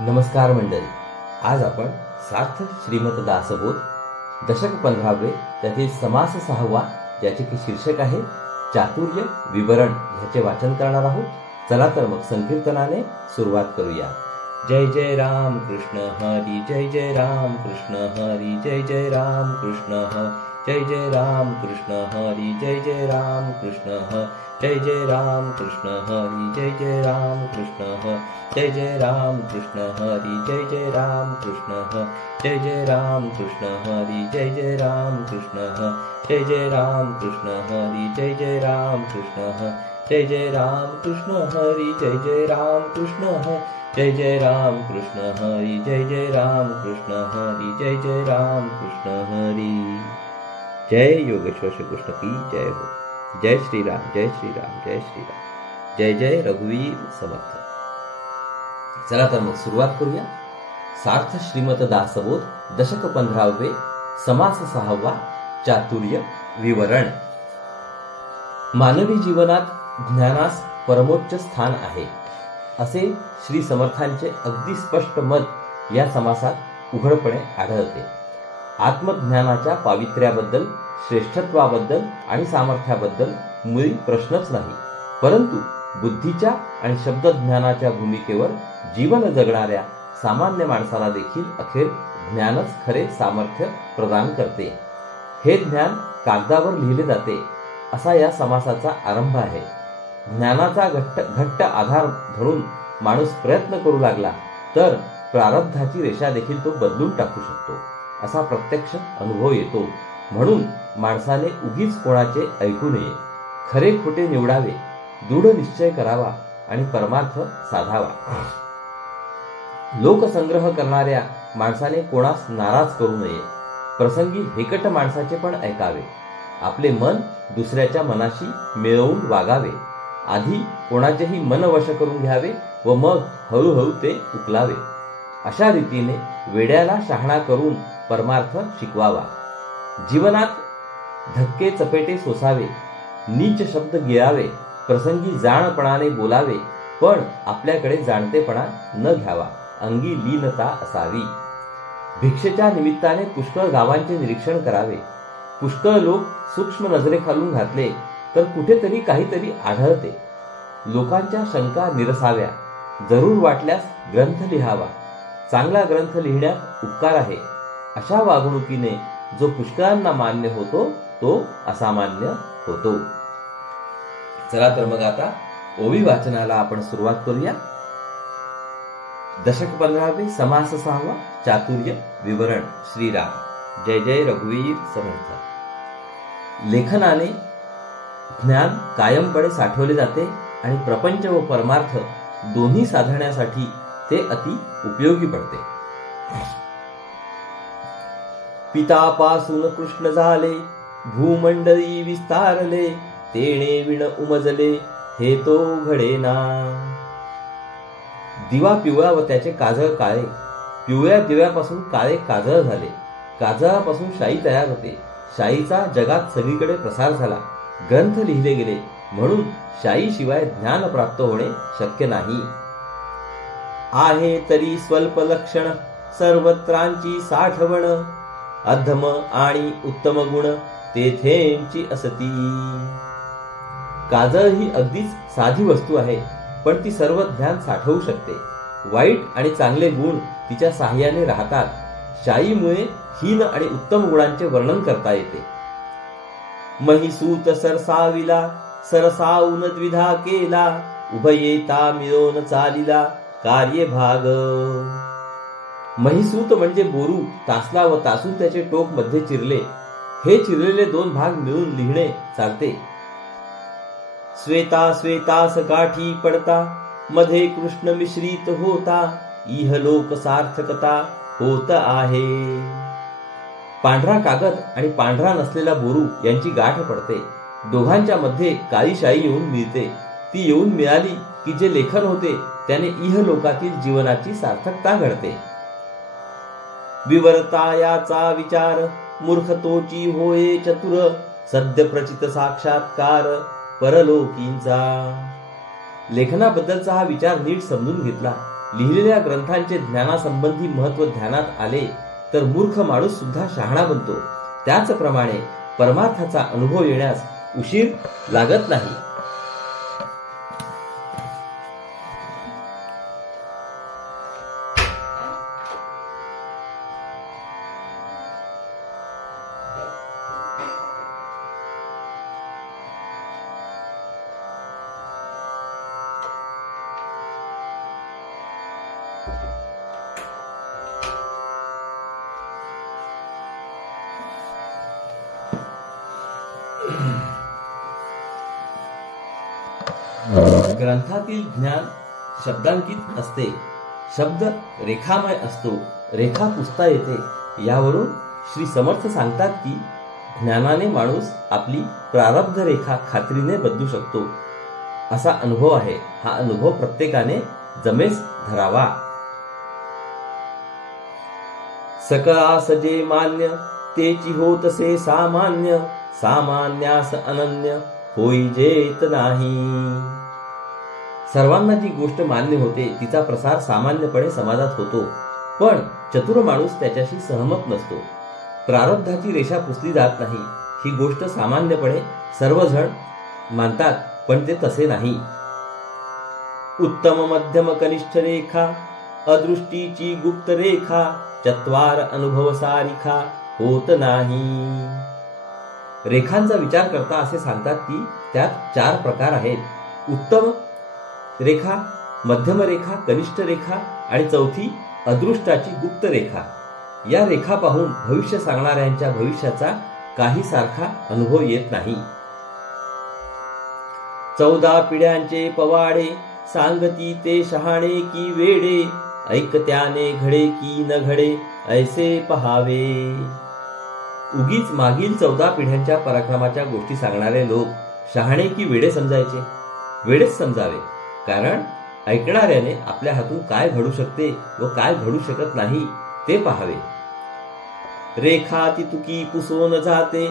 नमस्कार मंडळी, आज आपण सार्थ श्रीमत दासबोध दशक 15वे त्यातील समास 6वा ज्याचे की शीर्षक आहे चातुर्य विवरण ह्याचे वाचन करणार आहोत. चला तर मग संकीर्तनाने सुरुवात करूया. जय जय राम कृष्ण हरी, जय जय राम कृष्ण हरी, जय जय राम कृष्ण हरी, जय जय राम कृष्ण हरी, जय जय राम कृष्ण हरी, जय जय राम कृष्ण हरी, जय जय राम कृष्ण हरी, जय जय राम कृष्ण हरी, जय जय राम कृष्ण हरी, जय जय राम कृष्ण हरी, जय जय राम कृष्ण हरी, जय जय राम कृष्ण हरी, जय जय राम कृष्ण हरी, जय जय राम कृष्ण हरी, जय जय राम कृष्ण हरी, जय जय राम कृष्ण हरी, जय जय राम कृष्ण हरी, जय जय राम कृष्ण हरी. जय योगेश्वर श्री कृष्ण की जय हो. जय श्रीराम, जय श्रीराम, जय श्रीराम, जय जय रघुवीर समर्थ. चला तर मग सुरुवात करूया. सार्थ श्रीमत दासबोध दशक 15वे समास 6वा चातुर्य विवरण. मानवी जीवनात ज्ञानास परमोच्च स्थान आहे असे श्री समर्थांचे अगदी स्पष्ट मत या समासात उघडपणे आढळते. आत्मज्ञानाच्या पावित्र्याबद्दल, श्रेष्ठत्वाबद्दल आणि सामर्थ्याबद्दल मुळी प्रश्नच नाही, परंतु बुद्धीच्या आणि शब्दज्ञानाच्या भूमिकेवर जीवन जगणाऱ्या सामान्य माणसाला देखील अखेर ज्ञानच खरे सामर्थ्य प्रदान करते. हे ज्ञान कागदावर लिहिले जाते असा या समासाचा आरंभ आहे. ज्ञानाचा घट्ट आधार धरून माणूस प्रयत्न करू लागला तर प्रारब्धाची रेषा देखील तो बदलून टाकू शकतो असा प्रत्यक्ष अनुभव येतो. म्हणून माणसाने उगीच कोणाचे ऐकू नये, खरे खोटे निवडावे, दृढ निश्चय करावा आणि परमार्थ साधावा. लोकसंग्रह करणाऱ्या माणसाने कोणास नाराज करू नये. प्रसंगी हेकट माणसाचे पण ऐकावे. आपले मन दुसऱ्याच्या मनाशी मिळवून वागावे. आधी कोणाचेही मन वश करून घ्यावे व मग हळूहळू ते उकलावे. अशा रीतीने वेड्याला शहाणा करून परमार्थ शिकवावा. जीवनात धक्के चपेटे सोसावे, नीच शब्द गिळावे, प्रसंगी जाणपणाने बोलावे, पण आपल्याकडे जाणतेपणा न घ्यावा, अंगी लीनता असावी. भिक्षेच्या निमित्ताने पुष्कळ गावांचे निरीक्षण करावे. पुष्कळ लोक सूक्ष्म नजरेखालून घातले तर कुठेतरी काहीतरी आढळते. लोकांच्या शंका निरसाव्या. जरूर वाटल्यास ग्रंथ लिहावा. चांगला ग्रंथ लिहिण्यात उपकार आहे. अशा वागणुकीने जो पुष्कळांना मान्य होतो तो असामान्य होतो. चला तर मग आता ओवी वाचनाला आपण सुरुवात करूया. दशक 15वे समास 6वा चातुर्य विवरण. श्रीराम, जय जय रघुवीर समर्थ. लेखनाने ज्ञान कायमपणे साठवले जाते आणि प्रपंच व परमार्थ दोन्ही साधण्यासाठी ते अति उपयोगी पडते. पितापासून कृष्ण झाले, भूमंडळी विस्तारले, तेणे विण उमजले, हे तो घडेना. दिवा पिवळा व त्याचे काजळ काळे. पिवळ्या दिव्यापासून काळे काजळ झाले. काजळापासून शाई तयार होते. शाईचा जगात सगळीकडे प्रसार झाला. ग्रंथ लिहिले गेले म्हणून शाईशिवाय ज्ञान प्राप्त होणे शक्य नाही. आहे तरी स्वल्प लक्षण, सर्वत्रांची साठवण, अधम आणि उत्तम गुण तेथेंची असती. काजळ ही अगदीच साधी वस्तू आहे, पण ती सर्व ज्ञान साठवू शकते. वाईट आणि चांगले गुण तिच्या साह्याने राहतात. शाईमुळे हीन आणि उत्तम गुणांचे वर्णन करता येते. महिसूत सरसाविला, सरसावून द्विधा केला, उभयेता मिळून चालिला, कार्यभाग. महिसूत म्हणजे बोरू तासला व तासून त्याचे टोक मध्ये चिरले. हे चिरलेले दोन भाग मिळून लिहिणे चालते. श्वेता श्वेतास गाठी पडता, मध्ये कृष्ण मिश्रित होता, इहलोक सार्थकता होत आहे. पांढरा कागद आणि पांढरा नसलेला बोरू यांची गाठ पडते. दोघांच्या मध्ये काळी शाई येऊन मिळते. ती येऊन मिळाली की जे लेखन होते त्याने इहलोकातील जीवनाची सार्थकता घडते. विवरता याचा विचार, मूर्खतोची होय चतुर, सद्य प्रचित साक्षात्कार परलोकींचा. लेखनाबद्दलचा हा विचार नीट समजून घेतला लिहिलेल्या ग्रंथांचे ज्ञानासंबंधी महत्व ध्यानात आले तर मूर्ख माणूस सुद्धा शहाणा बनतो. त्याचप्रमाणे परमार्थाचा अनुभव येण्यास उशीर लागत नाही. ग्रंथातील ज्ञान शब्दांकित असते, शब्द रेखामय असतो, रेखा पुसता येते. यावरून श्री समर्थ सांगतात की ज्ञानाने माणूस आपली प्रारब्ध रेखा खात्रीने बदलू शकतो. असा अनुभव आहे. हा अनुभव प्रत्येकाने जमेस धरावा. सकळास जे मान्य तेची होतसे सामान्य, सामान्यास अनन्य होई जेत नाही. सर्वांना जी गोष्ट मान्य होते तिचा प्रसार सामान्यपणे समाजात होतो, पण चतुर माणूस त्याच्याशी सहमत नसतो. प्रारब्धाची रेषा पुसली जात नाही ही गोष्ट सामान्यपणे सर्वजण मानतात, पण ते तसे नाही. उत्तम मध्यम कनिष्ठ रेखा, अदृष्टीची गुप्त रेखा, चत्वार अनुभव सारिखा होत नाही. रेखांचा विचार करता असे सांगतात की त्यात 4 प्रकार आहेत. उत्तम रेखा, मध्यम रेखा, कनिष्ठ रेखा आणि चौथी अदृष्टाची गुप्त रेखा. या रेखा पाहून भविष्य सांगणाऱ्यांच्या भविष्याचा काही सारखा अनुभव येत नाही. 14 पिढ्यांचे पवाडे, सांगती ते शहाणे की वेडे, ऐकत्याने घडे की न घडे ऐसे पहावे. उगीच मागील 14 पिढ्यांच्या पराक्रमाच्या गोष्टी सांगणारे लोक शहाणे की वेडे समजायचे? वेडेच समजावे, कारण ऐकणाऱ्याने आपल्या हातून काय घडू शकते व काय घडू शकत नाही ते पाहावे. रेखा ती तुकी पुसोन जाते,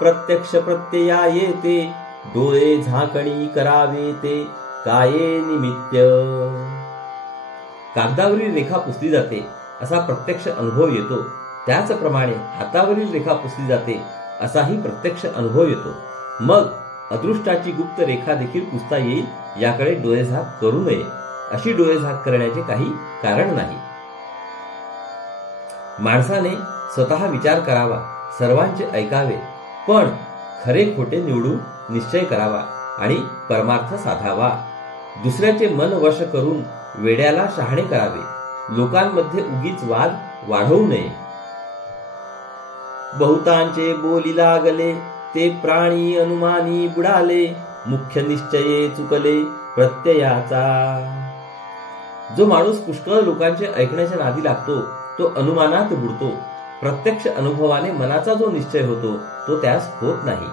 प्रत्यक्ष प्रत्यया येते, डोळे झाकणी करावे ते काये निमित्त. कागदावरील रेखा पुसली जाते असा प्रत्यक्ष अनुभव येतो, त्याचप्रमाणे हातावरील रेखा पुसली जाते असाही प्रत्यक्ष अनुभव येतो. मग अदृष्टाची गुप्त रेखा देखील पुसता येईल याकडे डोळेझाक करू नये. अशी डोळेझाक करण्याचे काही कारण नाही. माणसाने स्वतः विचार करावा, सर्वांचे ऐकावे, पण खरे खोटे निवडून निश्चय करावा आणि परमार्थ साधावा. दुसऱ्याचे मन वश करून वेड्याला शहाणे करावे. लोकांमध्ये उगीच वाद वाढवू नये. बहुतांचे बोली लागले, ते प्राणी अनुमानी बुडाले, मुख्य निश्चये चुकले प्रत्ययाचा. जो माणूस पुष्कळ लोकांचे ऐकण्याच्या नादी लागतो तो अनुमानात बुडतो. प्रत्यक्ष अनुभवाने मनाचा जो निश्चय होतो तो त्यास होत नाही.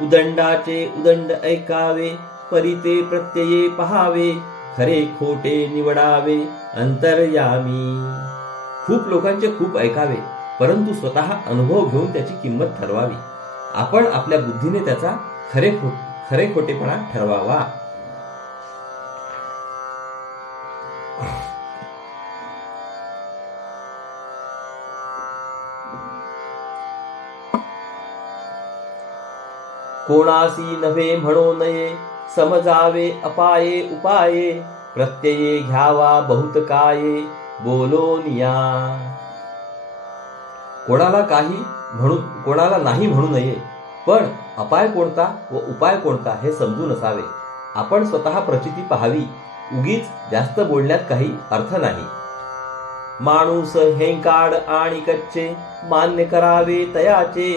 उदंडाचे उदंड ऐकावे, परिते प्रत्यये पहावे, खरे खोटे निवडावे अंतर्यामी. खूप लोकांचे खूप ऐकावे, परंतु स्वतः अनुभव घेऊन त्याची किंमत ठरवावी. आपण आपल्या बुद्धीने त्याचा खरे खोटेपणा ठरवावा. कोणासी नव्हे म्हणो नये, समजावे अपाये उपाये, प्रत्यये घ्यावा बहुत काये बोलोनिया. कोणाला नाही म्हणू नये, पण अपाय कोणता व उपाय कोणता हे समजून असावे. आपण स्वतः प्रचिती पाहावी. उगीच जास्त बोलण्यात काही अर्थ नाही. माणूस हेंकाड आणि कच्चे, मान्य करावे तयाचे,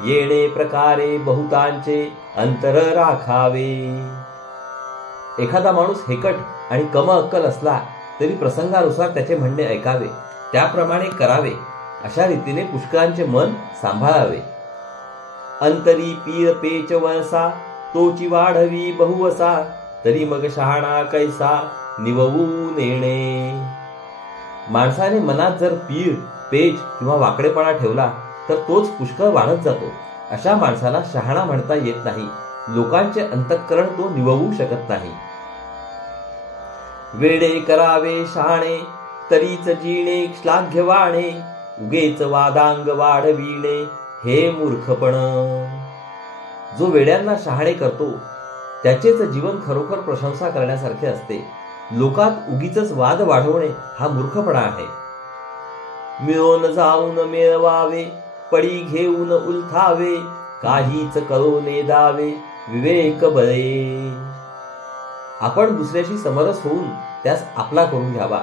येणे प्रकारे बहुतांचे अंतर राखावे. एखादा माणूस हेकट आणि कम अक्कल असला तरी प्रसंगानुसार त्याचे म्हणणे ऐकावे, त्याप्रमाणे करावे. अशा रीतीने पुष्कळांचे मन सांभाळावे. अंतरी पीर पेच वळसा, तोची वाढवी बहुवसा, तरी मग शहाणा कैसा निववू नेणे. माणसाने मनात जर पीर पेच किंवा वाकडेपणा ठेवला तर तोच पुष्कळ वाढत जातो. अशा माणसाला शहाणा म्हणता येत नाही. लोकांचे अंतःकरण तो निववू शकत नाही. वेडे करावे शहाणे तरीच जीणे श्लाघ्यवाणे उगेच वादांग वाढविणे हे मूर्खपण. जो वेड्यांना शहाणे करतो त्याचेच जीवन खरोखर प्रशंसा करण्यासारखे असते. लोकात उगीच वाद वाढवणे हा मूर्खपणा आहे. मिळून जाऊन मिळवावे पडी घेऊन उलथावे काहीच करू नेदावे विवेक बळे. आपण दुसऱ्याशी समरस होऊन त्यास आपला करून घ्यावा.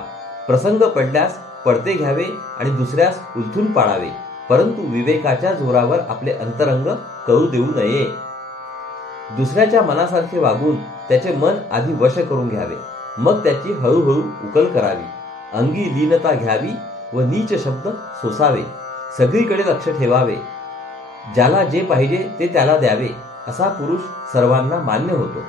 प्रसंग पडल्यास पडते घ्यावे आणि दुसऱ्यास उलथून पाडावे, परंतु विवेकाच्या जोरावर आपले अंतरंग कळू देऊ नये. दुसऱ्याच्या मनासारखे वागून त्याचे मन आधी वश करून घ्यावे, मग त्याची हळूहळू उकल करावी. अंगी लीनता घ्यावी व नीच शब्द सोसावे. सगळीकडे लक्ष ठेवावे. ज्याला जे पाहिजे ते त्याला द्यावे, असा पुरुष सर्वांना मान्य होतो.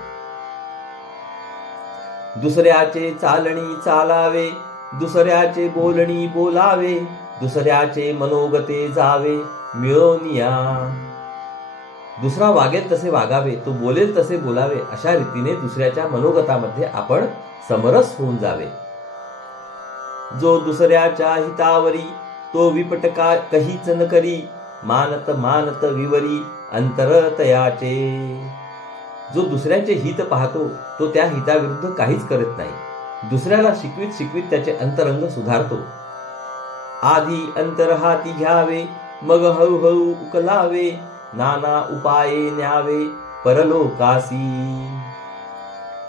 दुसऱ्याचे चालणी चालावे, दुसऱ्याचे बोलणी बोलावे, दुसऱ्याचे मनोगते जावे मिळोनिया. दुसरा वागेल तसे वागावे, तो बोलेल तसे बोलावे, अशा रीतीने दुसऱ्याच्या मनोगतामध्ये आपण समरस होऊन जावे. जो दुसऱ्याच्या हितावरी तो विपटका कहीच न करी, मानत मानत विवरी अंतर तयाचे. जो दुसऱ्याचे हित पाहतो तो त्या हिताविरुद्ध काहीच करत नाही. दुसऱ्याला शिकवीत शिकवीत त्याचे अंतरंग सुधारतो. आधी अंतर हाती घ्यावे मग हळूहळू उकलावे, नाना उपाये न्यावे परलोकासी.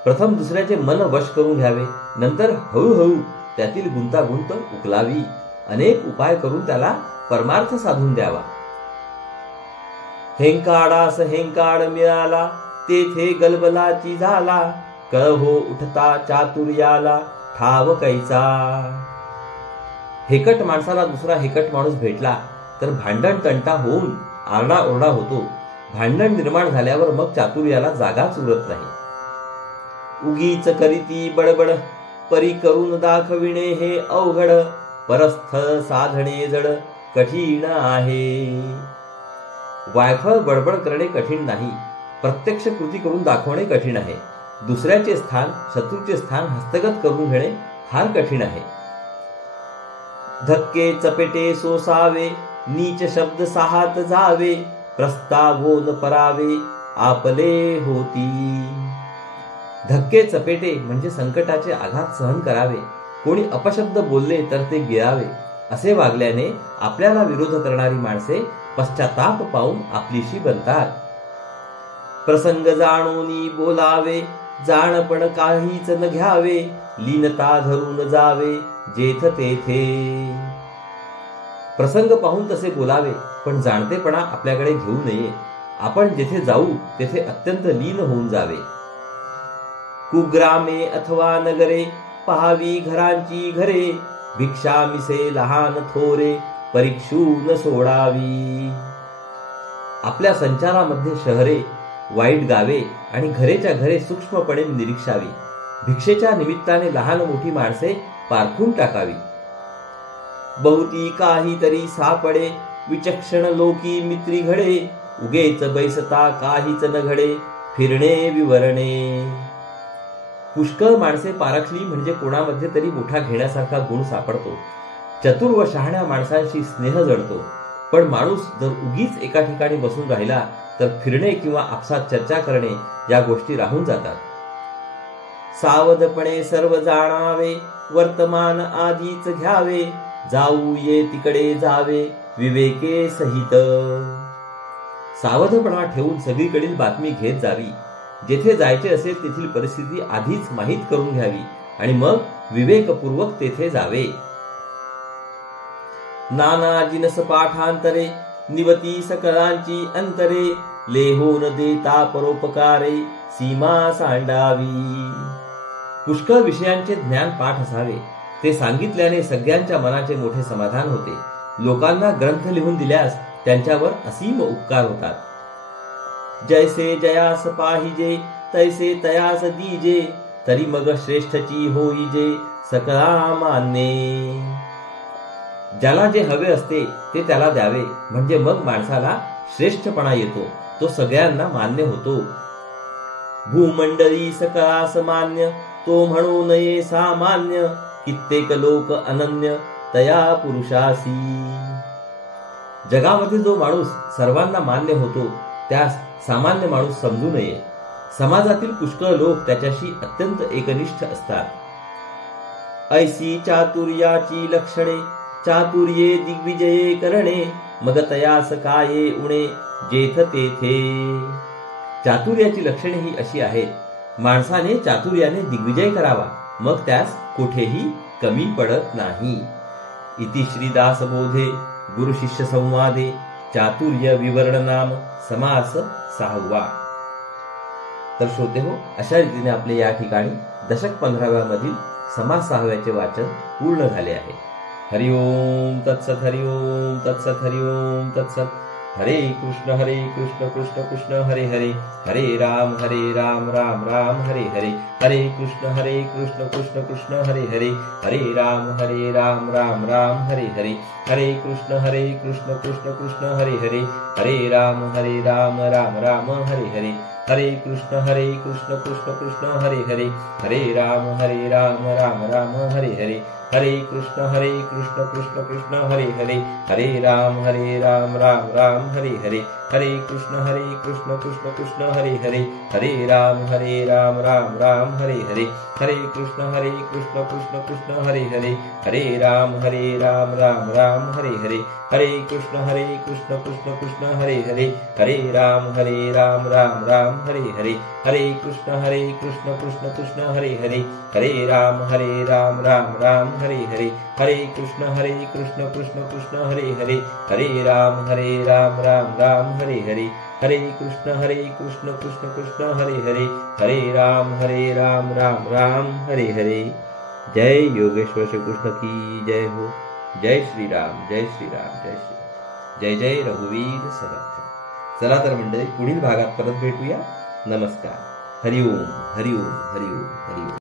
प्रथम दुसऱ्याचे मन वश करून घ्यावे, नंतर हळूहळू त्यातील गुंतागुंत उकलावी. अनेक उपाय करून त्याला परमार्थ साधून द्यावा. हेंकाडास हेंकाड मिळाला तेथे गलबलाची झाला, कळहो उठता चातुर्याला ठाव कैचा. हेकट माणसाला दुसरा हेकट माणूस भेटला तर भांडण तंटा होऊन आरडाओरडा होतो. भांडण निर्माण झाल्यावर मग चातुर्याला जागाच उरत नाही. उगीच करीती बडबड परी करून दाखविणे हे अवघड, परस्थ साधणे जड कठीण आहे. वायफळ बडबड करणे कठीण नाही, प्रत्यक्ष कृती करून दाखवणे कठीण आहे. दुसऱ्याचे स्थान शत्रूचे स्थान हस्तगत करून घेणे फार कठीण आहे. धक्के चपेटे सोसावे नीच शब्द साहात जावे, प्रस्तावोन परावे आपले होती. धक्के चपेटे म्हणजे संकटाचे आघात सहन करावे. कोणी अपशब्द बोलले तर ते गिळावे. असे वागल्याने आपल्याला विरोध करणारी माणसे पश्चाताप पाहून आपलीशी बनतात. प्रसंग जाणूनी बोलावे, जाणपण काहीच न घ्यावे, लीनता धरून जावे जेथ तेथे. प्रसंग पाहून तसे बोलावे, पण जाणतेपणा आपल्याकडे घेऊ नये. आपण जेथे जाऊ तेथे अत्यंत लीन होऊन जावे. कुग्रामे अथवा नगरे पहावी घरांची घरे, भिक्षा मिसे लहान थोरे परीक्षून सोडावी. आपल्या संचारामध्ये शहरे, वाईट गावे आणि घरेच्या घरे सूक्ष्मपणे निरीक्षावी. भिक्षेच्या निमित्ताने लहान मोठी माणसे पारखून टाकावी. बहुती काहीतरी सापडे, विचक्षण लोकी मित्री घडे, उगेच बैसता काहीच न घडे फिरणे विवरणे. पुष्कळ माणसे पारखली म्हणजे कोणामध्ये तरी मोठा घेण्यासारखा गुण सापडतो. चतुर व शहाण्या माणसांशी स्नेह जडतो. पण माणूस जर उगीच एका ठिकाणी बसून राहिला तर फिरणे किंवा आपसात चर्चा करणे या गोष्टी राहून जातात. सावधपणे सर्व जाणावे, वर्तमान आधीच घ्यावे, जाऊ ये तिकडे जावे विवेके सहित. सावधपणा ठेवून सगळीकडील बातमी घेत जावी. जेथे जायचे असेल तेथील परिस्थिती आधीच माहीत करून घ्यावी आणि मग विवेकपूर्वक तेथे जावे. नाना जिनस पाठांतरे, निवती सकळांची अंतरे, लेहोन देता परोपकारे सीमा सांडावी. पुष्कळ विषयांचे ज्ञान पाठ असावे. ते सांगितल्याने सगळ्यांच्या मनाचे मोठे समाधान होते. लोकांना ग्रंथ लिहून दिल्यास त्यांच्यावर असीम उपकार होतात. जैसे जयास पाहिजे तैसे तयास दीजे, तरी मग श्रेष्ठची होईजे सकळा मान्ये. ज्याला जे हवे असते ते त्याला द्यावे, म्हणजे मग माणसाला श्रेष्ठपणा येतो, तो सगळ्यांना मान्य होतो. भूमंडळी सकळास मान्य, तो म्हणू नये सामान्य, कित्येक लोक अनन्य तया पुरुषासी. जगामध्ये जो माणूस सर्वांना मान्य होतो त्यास सामान्य माणूस समजू नये. समाजातील पुष्कळ लोक त्याच्याशी अत्यंत एकनिष्ठ असतात. ऐसी चातुर्याची लक्षणे, चातुर्ये दिग्विजये करणे, मग तयास काये उणे, जेथ तेथे. चातुर्याची लक्षणे ही अशी आहेत. माणसाने चातुर्याने दिग्विजय करावा, मग त्यास कुठेही कमी पडत नाही. इति श्रीदासबोधे गुरु शिष्य संवादे चातुर्य विवरण नाम समास 6वा. तर श्रोते हो, अशा रीतीने आपले या ठिकाणी दशक 15व्या मधील समास 6व्याचे वाचन पूर्ण झाले आहे. हरि ओम तत्सत, हरि ओम तत्सत, हरि ओम तत्सत. हरे कृष्ण कृष्ण कृष्ण हरे हरे, हरे राम राम राम हरे हरे, हरे कृष्ण कृष्ण कृष्ण हरे हरे, हरे राम राम राम हरे हरे, हरे कृष्ण कृष्ण कृष्ण हरे हरे, हरे राम राम राम हरे हरे, हरे कृष्ण कृष्ण कृष्ण हरे हरे, हरे राम राम राम हरे हरे, हरे कृष्ण कृष्ण कृष्ण हरे हरे, हरे राम राम राम हरे हरे, हरे कृष्ण कृष्ण कृष्ण हरे हरे, हरे राम राम राम हरे हरे, हरे कृष्ण कृष्ण कृष्ण हरे हरे, हरे राम राम राम हरे हरे, हरे कृष्ण कृष्ण कृष्ण हरे हरे, हरे राम राम राम हरे हरे, हरे कृष्ण कृष्ण कृष्ण हरे हरे, हरे राम राम राम हरे हरे, हरे कृष्ण कृष्ण कृष्ण हरे हरे, हरे राम राम राम हरे हरे, हरे कृष्ण कृष्ण कृष्ण हरे हरे, हरे राम राम राम हरे हरे. जय योगेश्वर श्री कृष्ण की जय हो. जय श्रीराम, जय श्रीराम, जय श्रीराम. जय जय रघुवीर समर्थ. चला तर मंडळी, पुढील भागात परत भेटूया. नमस्कार. हरि ओम, हरि ओम, हरि ओम, हरि ओम.